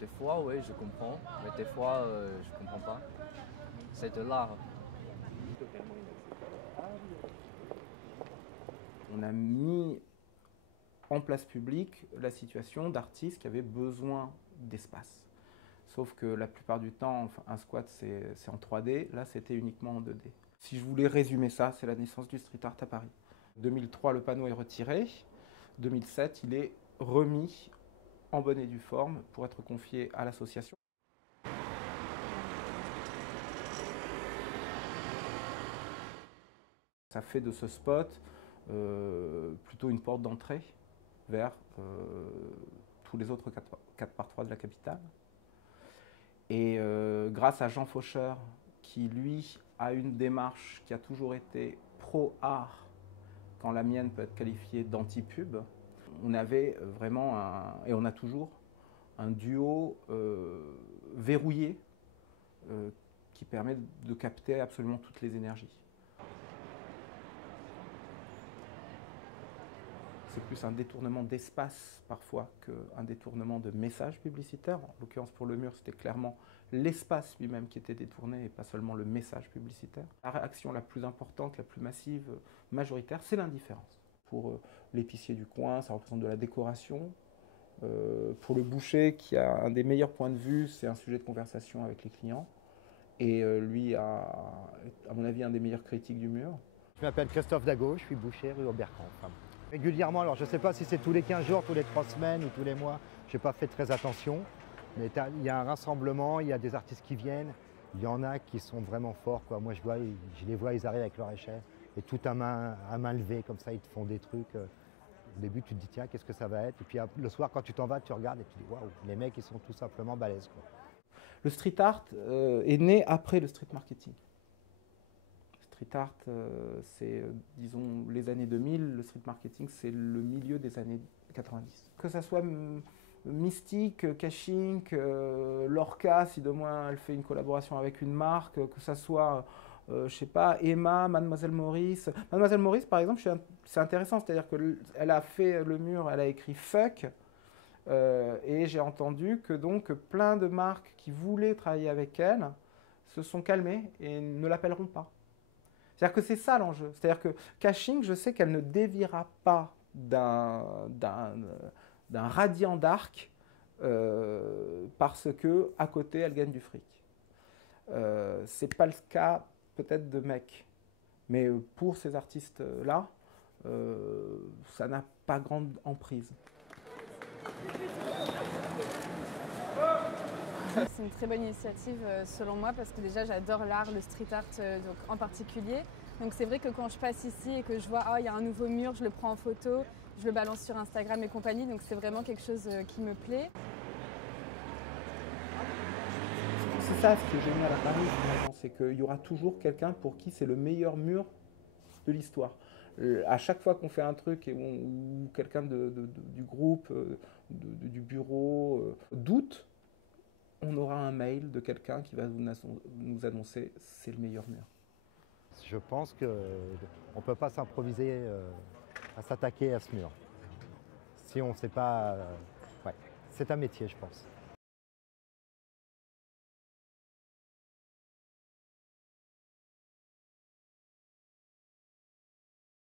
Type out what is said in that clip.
Des fois, oui, je comprends, mais des fois, je comprends pas. C'est de l'art. On a mis en place publique la situation d'artistes qui avaient besoin d'espace. Sauf que la plupart du temps, enfin, un squat c'est en 3D, là c'était uniquement en 2D. Si je voulais résumer ça, c'est la naissance du street art à Paris. 2003, le panneau est retiré. 2007, il est remis en bonne et due forme pour être confié à l'association. Ça fait de ce spot plutôt une porte d'entrée vers tous les autres 4x3 de la capitale. Et grâce à Jean Faucheur, qui lui a une démarche qui a toujours été pro-art, quand la mienne peut être qualifiée d'anti-pub, on avait vraiment, et on a toujours, un duo verrouillé qui permet de capter absolument toutes les énergies. C'est plus un détournement d'espace parfois qu'un détournement de message publicitaire. En l'occurrence pour le mur, c'était clairement l'espace lui-même qui était détourné et pas seulement le message publicitaire. La réaction la plus importante, la plus massive, majoritaire, c'est l'indifférence. Pour l'épicier du coin, ça représente de la décoration. Pour le boucher, qui a un des meilleurs points de vue, c'est un sujet de conversation avec les clients. Et lui a, à mon avis, un des meilleurs critiques du mur. Je m'appelle Christophe Dago, je suis boucher rue Oberkampf. Régulièrement, alors je ne sais pas si c'est tous les 15 jours, tous les 3 semaines ou tous les mois, je n'ai pas fait très attention. Mais il y a un rassemblement, il y a des artistes qui viennent, il y en a qui sont vraiment forts, quoi. Moi je les vois, ils arrivent avec leur échelle et tout à main levée, comme ça ils te font des trucs. Au début tu te dis tiens, qu'est-ce que ça va être? Et puis le soir quand tu t'en vas, tu regardes et tu dis waouh, les mecs ils sont tout simplement balèzes, quoi. Le street art est né après le street marketing. Street art, c'est, disons, les années 2000. Le street marketing, c'est le milieu des années 90. Que ça soit Mystique, Caching, Lorca, si demain elle fait une collaboration avec une marque, que ça soit, je sais pas, Emma, Mademoiselle Maurice. Mademoiselle Maurice, par exemple, c'est intéressant, c'est-à-dire qu'elle a fait le mur, elle a écrit fuck, et j'ai entendu que donc plein de marques qui voulaient travailler avec elle se sont calmées et ne l'appelleront pas. C'est-à-dire que c'est ça l'enjeu. C'est-à-dire que Caching, je sais qu'elle ne déviera pas d'un radiant d'arc parce que à côté elle gagne du fric. C'est pas le cas peut-être de Mec, mais pour ces artistes-là, ça n'a pas grande emprise. C'est une très bonne initiative selon moi parce que déjà j'adore l'art, le street art donc, en particulier. Donc c'est vrai que quand je passe ici et que je vois il y a un nouveau mur, je le prends en photo, je le balance sur Instagram et compagnie, donc c'est vraiment quelque chose qui me plaît. C'est ça ce qui est génial à Paris, c'est qu'il y aura toujours quelqu'un pour qui c'est le meilleur mur de l'histoire. À chaque fois qu'on fait un truc où quelqu'un du groupe, du bureau doute, on aura un mail de quelqu'un qui va nous annoncer c'est le meilleur mur. Je pense qu'on ne peut pas s'improviser à s'attaquer à ce mur. Si on ne sait pas... ouais, c'est un métier, je pense.